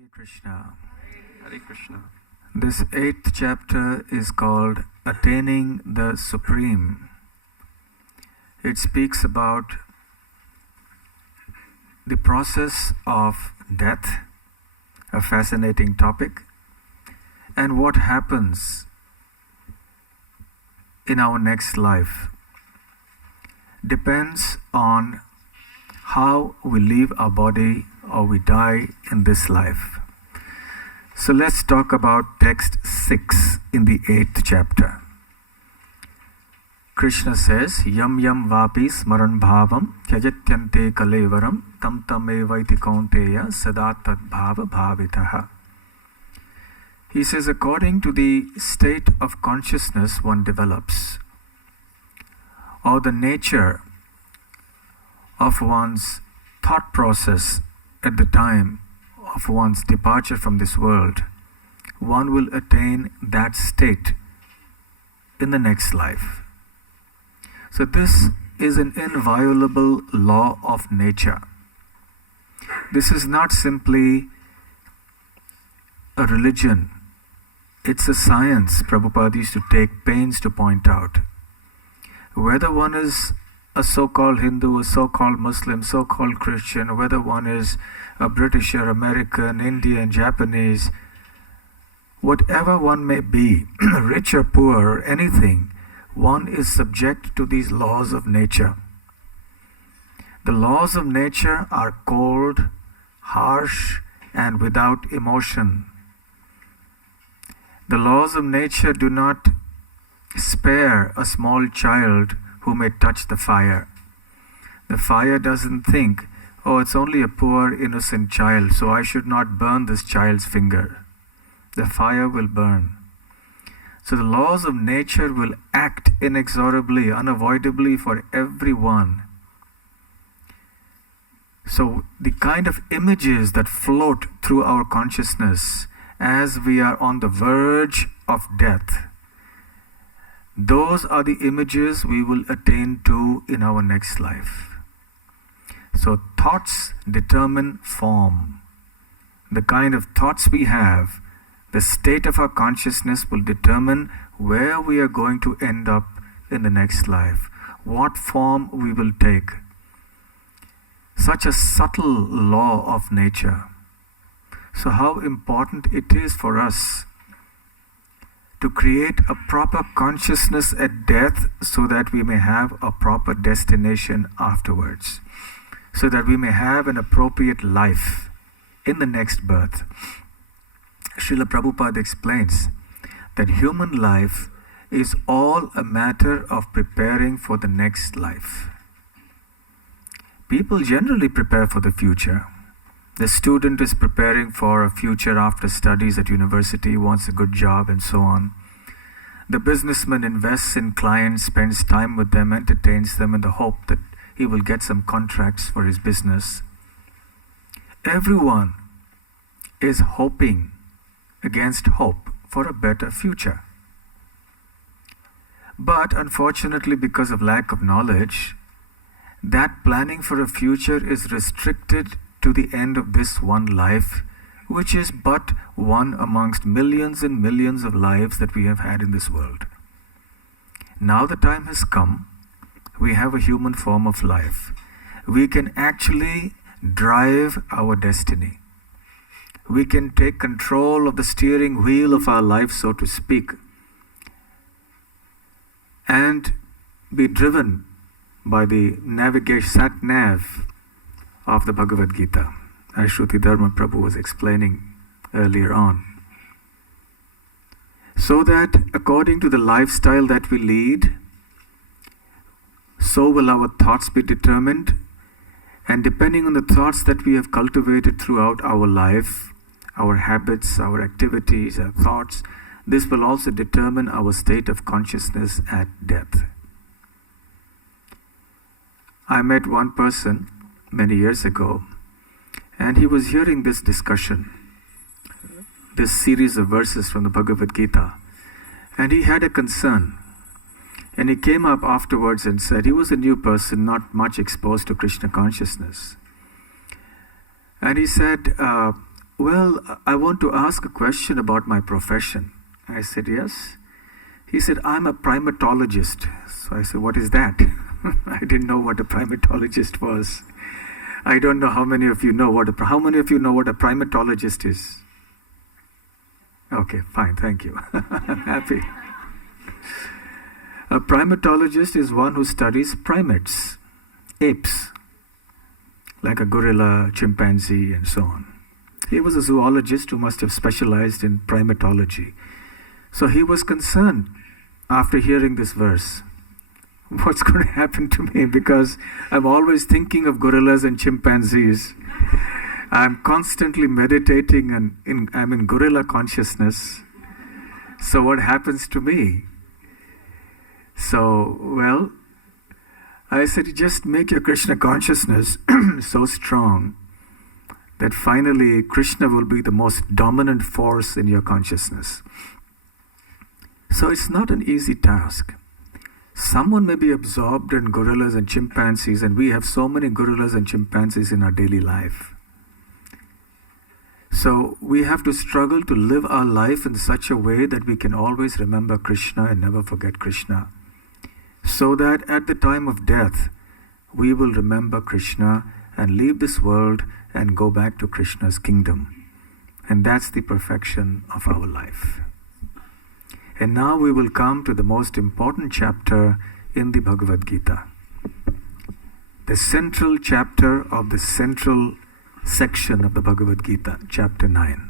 Hare Krishna. Hare Krishna. This 8th chapter is called Attaining the Supreme. It speaks about the process of death, a fascinating topic, and what happens in our next life depends on how we leave our body or we die in this life. So let's talk about text 6 in the 8th chapter. Krishna says, Yam yam vapi smaran bhavam tyajatyante kalevaram tam tam evaiti kaunteya sada tad bhava bhavitaha. He says, according to the state of consciousness one develops, or the nature of one's thought process at the time of one's departure from this world, one will attain that state in the next life. So this is an inviolable law of nature. This is not simply a religion. It's a science, Prabhupada used to take pains to point out. Whether one is a so-called Hindu, a so-called Muslim, so-called Christian, whether one is a British or American, Indian, Japanese, whatever one may be, rich or poor or anything, one is subject to these laws of nature. The laws of nature are cold, harsh, and without emotion. The laws of nature do not spare a small child who may touch the fire. The fire doesn't think, oh, it's only a poor innocent child, so I should not burn this child's finger. The fire will burn. So the laws of nature will act inexorably, unavoidably for everyone. So the kind of images that float through our consciousness as we are on the verge of death, those are the images we will attain to in our next life. So thoughts determine form. The kind of thoughts we have, the state of our consciousness will determine where we are going to end up in the next life, what form we will take. Such a subtle law of nature. So how important it is for us to create a proper consciousness at death so that we may have a proper destination afterwards, so that we may have an appropriate life in the next birth. Srila Prabhupada explains that human life is all a matter of preparing for the next life. People generally prepare for the future. The student is preparing for a future after studies at university, wants a good job and so on. The businessman invests in clients, spends time with them, entertains them in the hope that he will get some contracts for his business. Everyone is hoping against hope for a better future. But unfortunately, because of lack of knowledge, that planning for a future is restricted to the end of this one life, which is but one amongst millions and millions of lives that we have had in this world. Now the time has come, we have a human form of life. We can actually drive our destiny. We can take control of the steering wheel of our life, so to speak, and be driven by the sat-nav of the Bhagavad Gita, as Shruti Dharma Prabhu was explaining earlier on. So that according to the lifestyle that we lead, so will our thoughts be determined, and depending on the thoughts that we have cultivated throughout our life, our habits, our activities, our thoughts, this will also determine our state of consciousness at death. I met one person many years ago, and he was hearing this discussion, this series of verses from the Bhagavad Gita, and he had a concern. And he came up afterwards and said he was a new person, not much exposed to Krishna consciousness. And he said, well, I want to ask a question about my profession. I said, yes. He said, I'm a primatologist. So I said, what is that? I didn't know what a primatologist was. I don't know how many of you know what a primatologist is. Okay, fine, thank you. I'm happy. A primatologist is one who studies primates, apes, like a gorilla, chimpanzee, and so on. He was a zoologist who must have specialized in primatology. So he was concerned after hearing this verse. What's going to happen to me? Because I'm always thinking of gorillas and chimpanzees. I'm constantly meditating and I'm in gorilla consciousness. So what happens to me? So, well, I said, just make your Krishna consciousness so strong that finally Krishna will be the most dominant force in your consciousness. So it's not an easy task. Someone may be absorbed in gorillas and chimpanzees, and we have so many gorillas and chimpanzees in our daily life. So we have to struggle to live our life in such a way that we can always remember Krishna and never forget Krishna, so that at the time of death, we will remember Krishna and leave this world and go back to Krishna's kingdom. And that's the perfection of our life. And now we will come to the most important chapter in the Bhagavad Gita. The central chapter of the central section of the Bhagavad Gita, chapter 9.